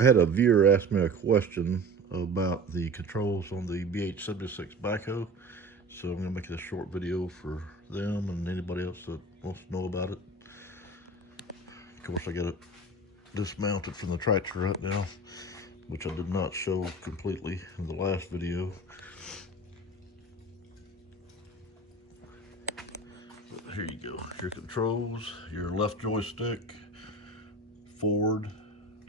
I had a viewer ask me a question about the controls on the BH76 backhoe, so I'm going to make this short video for them and anybody else that wants to know about it. Of course, I got it dismounted from the tractor right now, which I did not show completely in the last video. But here you go. Your controls, your left joystick, forward,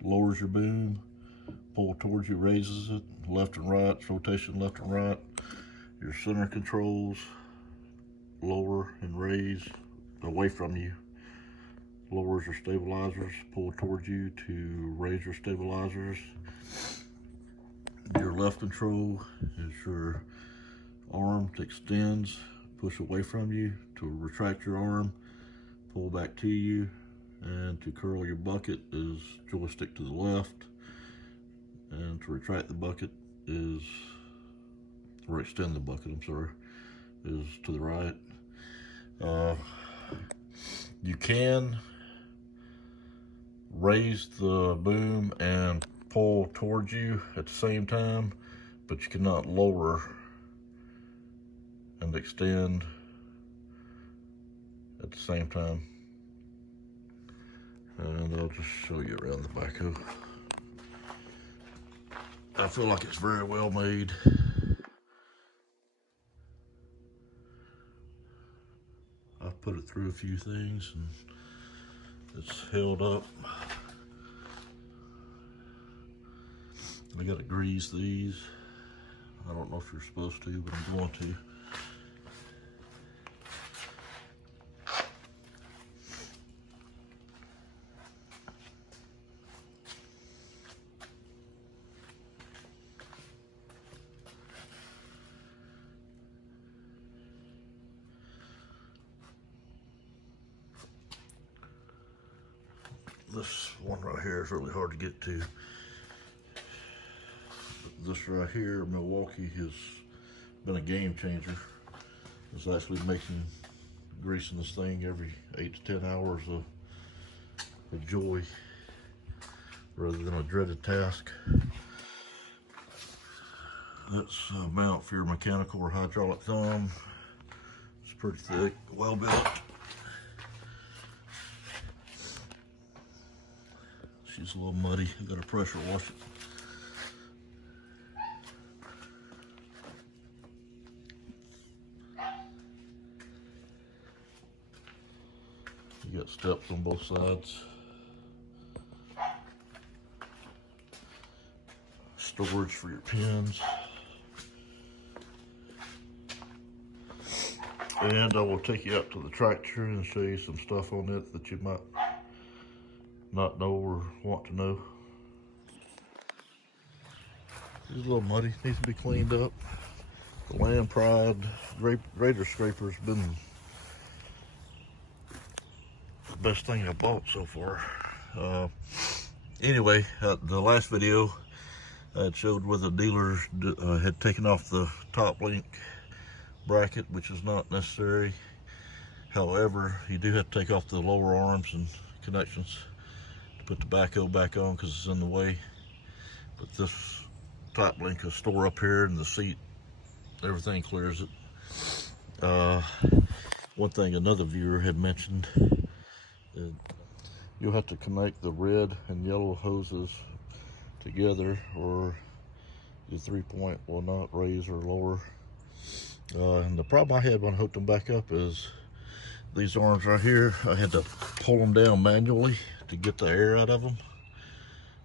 lowers your boom, pull towards you, raises it, left and right, rotation left and right. Your center controls, lower and raise away from you, lowers your stabilizers, pull towards you to raise your stabilizers. Your left control is your arm to extends, push away from you, to retract your arm, pull back to you, and to curl your bucket is joystick to the left, and to retract the bucket is, or extend the bucket, I'm sorry, is to the right. You can raise the boom and pull towards you at the same time, but you cannot lower and extend at the same time. And I'll just show you around the backhoe. I feel like it's very well made. I've put it through a few things and it's held up. I gotta grease these. I don't know if you're supposed to, but I'm going to. This one right here is really hard to get to. This right here, Milwaukee, has been a game changer. It's actually making greasing this thing every 8 to 10 hours a joy rather than a dreaded task. That's a mount for your mechanical or hydraulic thumb. It's pretty thick, well built. She's a little muddy. You gotta pressure wash it. You got steps on both sides. Storage for your pins. And I will take you out to the tractor and show you some stuff on it that you might not know or want to know. It's a little muddy, needs to be cleaned up. The Land Pride Raider Scraper's been the best thing I bought so far. Anyway, the last video I showed where the dealer had taken off the top link bracket, which is not necessary. However, you do have to take off the lower arms and connections to put the backhoe back on because it's in the way. But this top link will store up here in the seat. Everything clears it. One thing another viewer had mentioned, you'll have to connect the red and yellow hoses together or your 3-point will not raise or lower. And the problem I had when I hooked them back up is these arms right here, I had to pull them down manually to get the air out of them.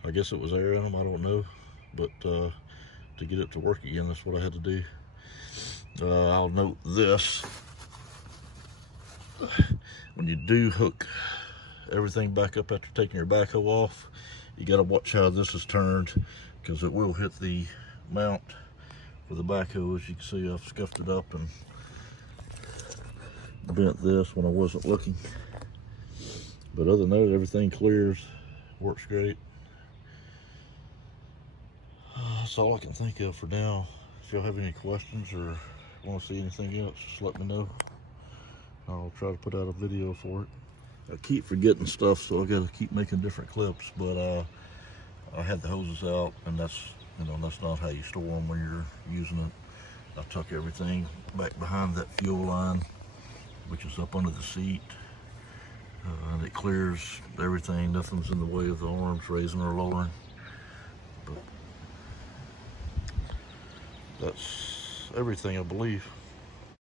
I guess it was air in them, I don't know. But to get it to work again, that's what I had to do. I'll note this. When you do hook everything back up after taking your backhoe off, you got to watch how this is turned because it will hit the mount for the backhoe. As you can see, I've scuffed it up and bent this when I wasn't looking. But other than that, everything clears, works great. That's all I can think of for now. If y'all have any questions or want to see anything else, just let me know. I'll try to put out a video for it. I keep forgetting stuff, so I gotta keep making different clips, but I had the hoses out, and that's, you know, that's not how you store them when you're using it. I tuck everything back behind that fuel line, which is up under the seat, and it clears everything. Nothing's in the way of the arms raising or lowering. But that's everything, I believe.